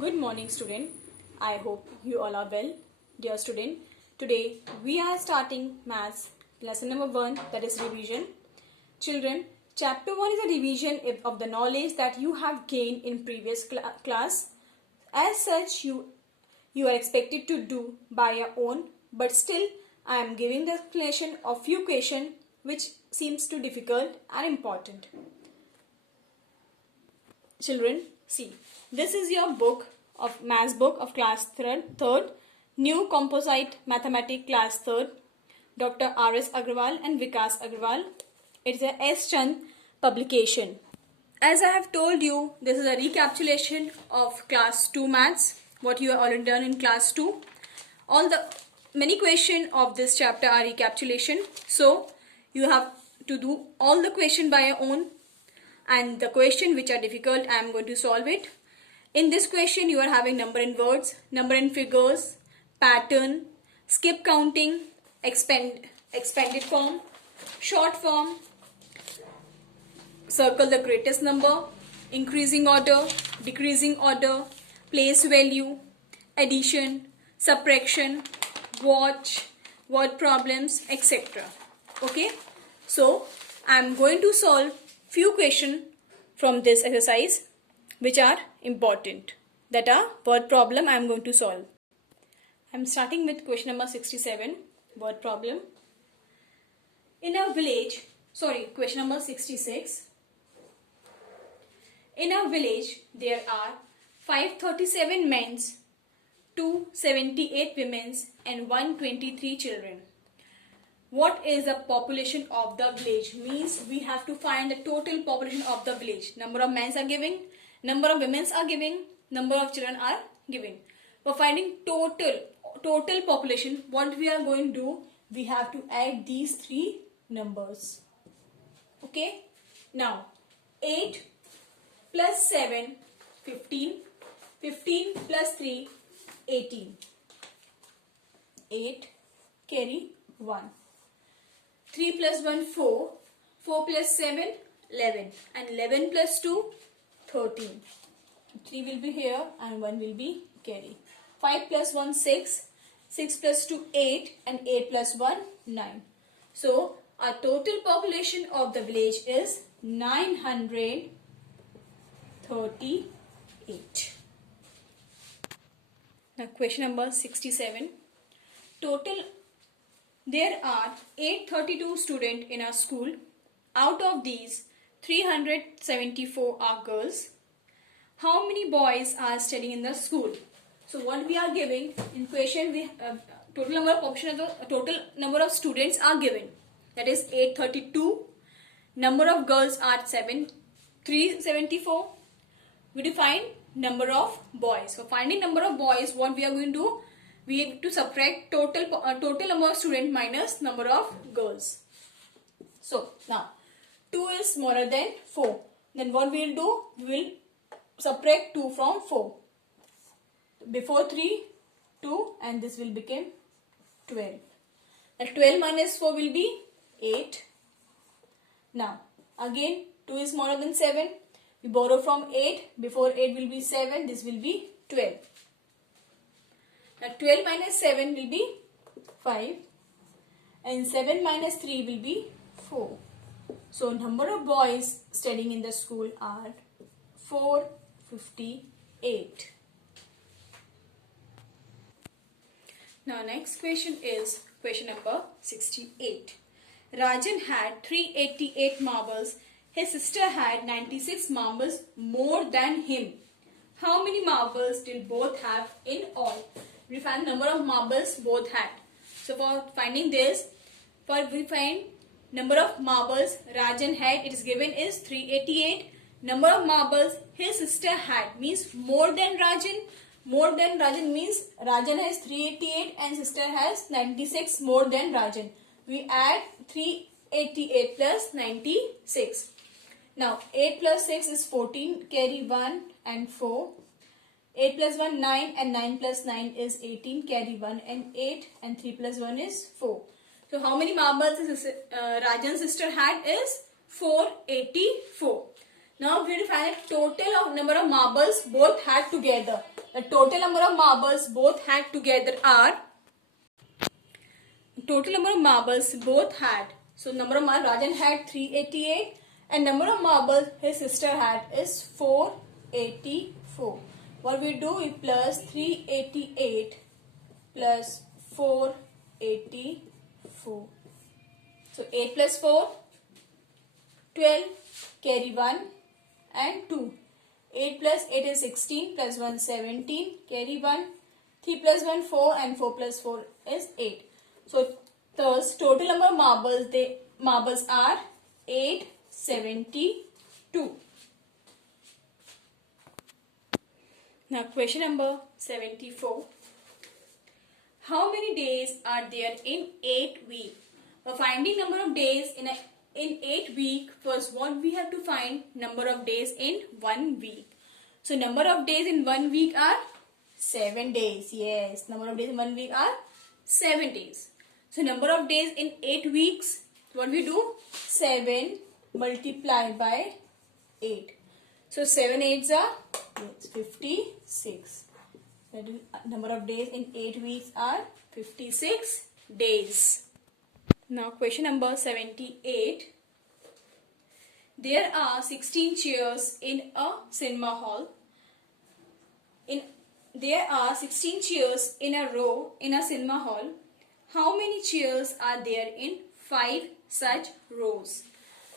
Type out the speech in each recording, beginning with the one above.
Good morning, student. I hope you all are well. Dear student, today we are starting maths lesson number 1, that is revision. Children, chapter 1 is a revision of the knowledge that you have gained in previous class. As such, you are expected to do by your own, but still I am giving the explanation of few questions which seems too difficult and important. Children, see, this is your book of maths book of class 3rd, new composite mathematics class 3rd, Dr. R.S. Agrawal and Vikas Agrawal. It's a S. Chand publication. As I have told you, this is a recapitulation of class 2 maths, what you have already done in class 2. All the many questions of this chapter are recapitulation. So, you have to do all the question by your own. And the question which are difficult, I am going to solve it. In this question, you are having number in words, number in figures, pattern, skip counting, expanded form, short form, circle the greatest number, increasing order, decreasing order, place value, addition, subtraction, watch, word problems, etc. Okay. So, I am going to solve few questions from this exercise which are important, that are word problem I am going to solve. I am starting with question number 67, word problem. In a village, question number 66. In a village there are 537 men, 278 women and 123 children. What is the population of the village? Means we have to find the total population of the village. Number of men are given, number of women are given, number of children are given. For finding total population, what we are going to do, we have to add these three numbers. Okay. Now 8 plus 7, 15. 15 plus 3, 18. 8 carry 1. 3 plus 1, 4. 4 plus 7, 11. And 11 plus 2, 13. 3 will be here and 1 will be carry. 5 plus 1, 6. 6 plus 2, 8. And 8 plus 1, 9. So, our total population of the village is 938. Now, question number 67. There are 832 students in our school. Out of these, 374 are girls. How many boys are studying in the school? So what we are giving in question, we total number of students are given. That is 832. Number of girls are 374. We define number of boys. For finding number of boys, what we are going to do? We have to subtract total number of students minus number of girls. So now 2 is smaller than 4. Then what we will do? We will subtract 2 from 4. Before 3, 2 and this will become 12. And 12 minus 4 will be 8. Now again 2 is smaller than 7. We borrow from 8. Before 8 will be 7. This will be 12. Now 12 minus 7 will be 5 and 7 minus 3 will be 4. So number of boys studying in the school are 458. Now next question is question number 68. Rajan had 388 marbles. His sister had 96 marbles more than him. How many marbles did both have in all? We find number of marbles both had. So for finding this, we find number of marbles Rajan had, it is given is 388. Number of marbles his sister had means more than Rajan. More than Rajan means Rajan has 388 and sister has 96 more than Rajan. We add 388 plus 96. Now 8 plus 6 is 14, carry 1 and 4. 8 plus 1, 9 and 9 plus 9 is 18, carry 1 and 8 and 3 plus 1 is 4. So how many marbles Rajan's sister had is 484. Now we will find a total of number of marbles both had together. The total number of marbles both had together are, total number of marbles both had, so number of marbles Rajan had 388 and number of marbles his sister had is 484. What we do is plus 388 plus 484. So 8 plus 4, 12, carry 1 and 2. 8 plus 8 is 16, plus 1 17, carry 1. 3 plus 1 4 and 4 plus 4 is 8. So thus total number of marbles are 872. Now question number 74. How many days are there in 8 weeks? For finding number of days in 8 weeks, first what we have to find number of days in 1 week. So number of days in 1 week are 7 days. Yes, number of days in 1 week are 7 days. So number of days in 8 weeks, what we do? 7 multiplied by 8. So 7 8s are 56. Number of days in 8 weeks are 56 days. Now question number 78. There are 16 chairs in a cinema hall. There are 16 chairs in a row in a cinema hall. How many chairs are there in 5 such rows?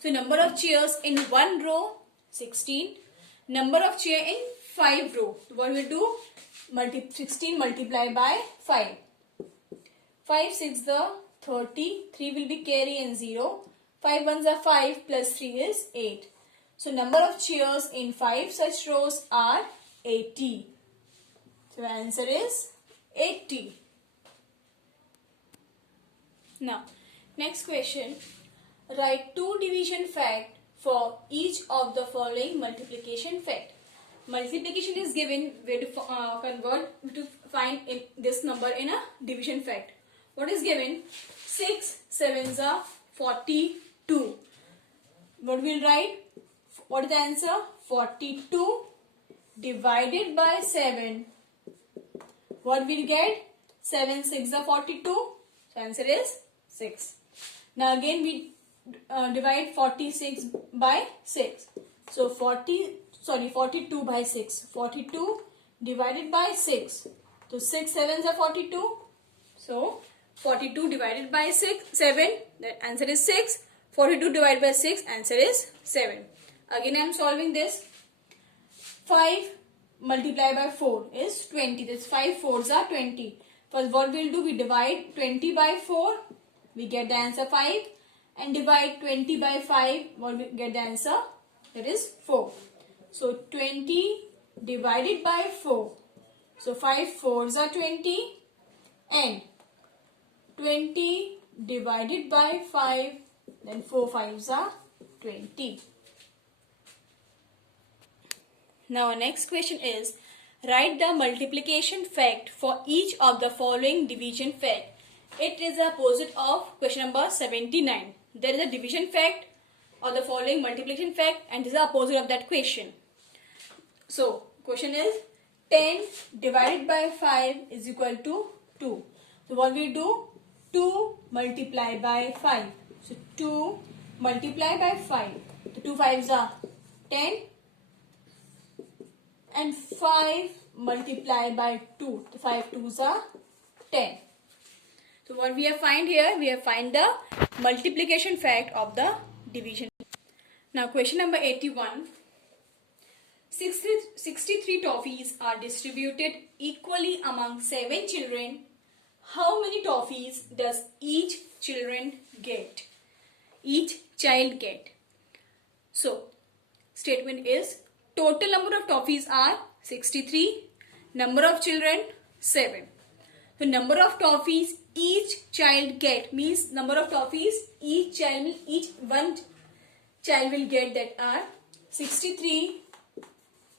So number of chairs in 1 row 16. Number of chair in 5 row. What we do? 16 multiplied by 5. 5 6 the 30. 3 will be carry and 0. 5 ones are 5 plus 3 is 8. So number of chairs in 5 such rows are 80. So the answer is 80. Now next question. Write 2 division fact for each of the following multiplication fact. Multiplication is given, we have to find this number in a division fact. What is given? 6 7s are 42. What will write? What is the answer? 42 divided by 7. What will get? 7 6 are 42. So answer is 6. Now again we divide 46 by 6. So 42 by 6. 42 divided by 6. So 6 7s are 42. So 42 divided by 7. The answer is 6. 42 divided by 6. Answer is 7. Again I am solving this. 5 multiplied by 4 is 20. That's 5 4s are 20. First what we will do? We divide 20 by 4. We get the answer 5. And divide 20 by 5. What we get the answer? That is 4. So 20 divided by 4. So 5 4s are 20. And 20 divided by 5. Then 4 5s are 20. Now our next question is, write the multiplication fact for each of the following division fact. It is the opposite of question number 79. There is a division fact or the following multiplication fact and this is the opposite of that question. So question is 10 divided by 5 is equal to 2. So what we do? 2 multiplied by 5. So 2 multiplied by 5. The 2 5s are 10 and 5 multiplied by 2. The 5 2s are 10. So what we have find here? We have find the multiplication fact of the division. Now question number 81. 63 toffees are distributed equally among 7 children. How many toffees does each child get? So statement is, total number of toffees are 63. Number of children 7. So number of toffees each child get means number of toffees one child will get, that are 63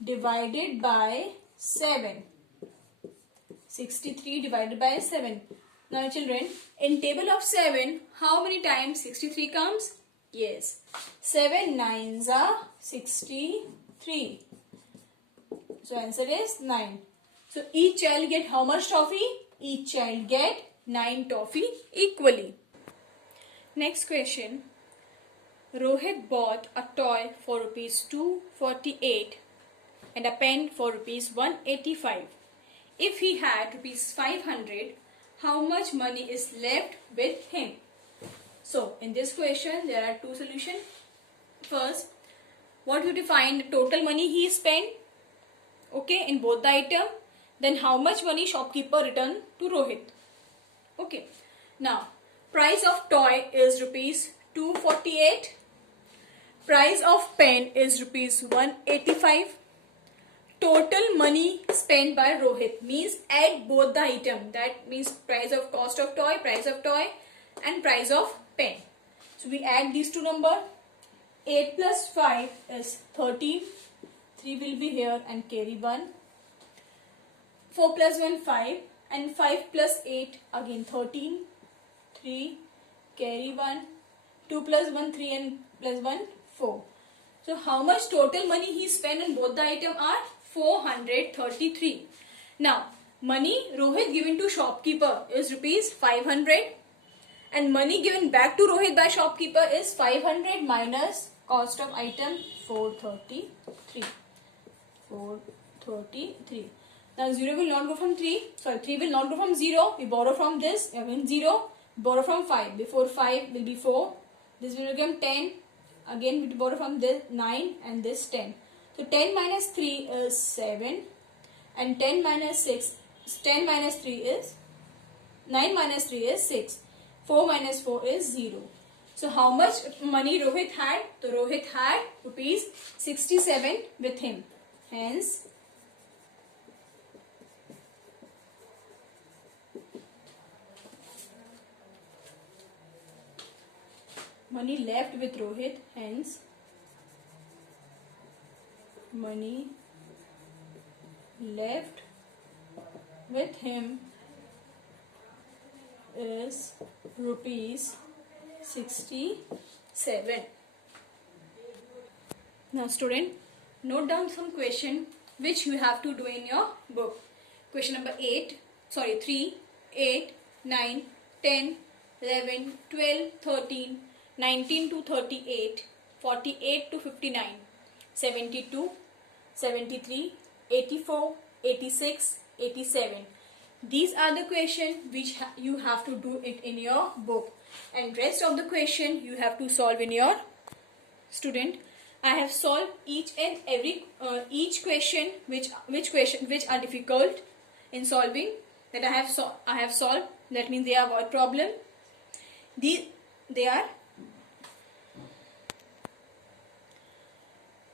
divided by 7. 63 divided by 7. Now children, in table of 7, how many times 63 comes? Yes. 7 9s are 63. So answer is 9. So each child get how much toffee? Each child get 9 toffee equally. Next question. Rohit bought a toy for rupees 248 and a pen for rupees 185. If he had rupees 500, how much money is left with him? So in this question there are two solutions. First, what you define the total money he spent, okay, in both the item. Then how much money shopkeeper returned to Rohit. Okay. Now, price of toy is rupees 248. Price of pen is rupees 185. Total money spent by Rohit means add both the item. That means price of cost of toy, and price of pen. So we add these two numbers. 8 plus 5 is 13. 3 will be here and carry 1. 4 plus 1 5 and 5 plus 8 again 13. 3 carry 1. 2 plus 1 3 and plus 1 4. So how much total money he spent on both the item are 433. Now money Rohit given to shopkeeper is rupees 500 and money given back to Rohit by shopkeeper is 500 minus cost of item 433. 433. Now 0 will not go from 3. Sorry, 3 will not go from 0. We borrow from this. Again 0. Borrow from 5. Before 5 will be 4. This will become 10. Again we borrow from this 9 and this 10. So 10 minus 3 is 7. And 10 minus 3 is 9 minus 3 is 6. 4 minus 4 is 0. So how much money Rohit had? So Rohit had rupees 67 with him. Hence money left with Rohit. Hence money left with him is rupees 67. Now student, note down some question which you have to do in your book. Question number 3, 8, 9, 10, 11, 12, 13, 19 to 38, 48 to 59, 72, 73, 84, 86, 87. These are the questions which you have to do it in your book, and rest of the question you have to solve in your student. I have solved each and every question which are difficult in solving, that I have solved. That means they are word problem.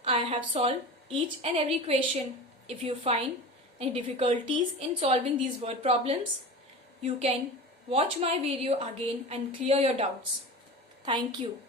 I have solved each and every question. If you find any difficulties in solving these word problems, you can watch my video again and clear your doubts. Thank you.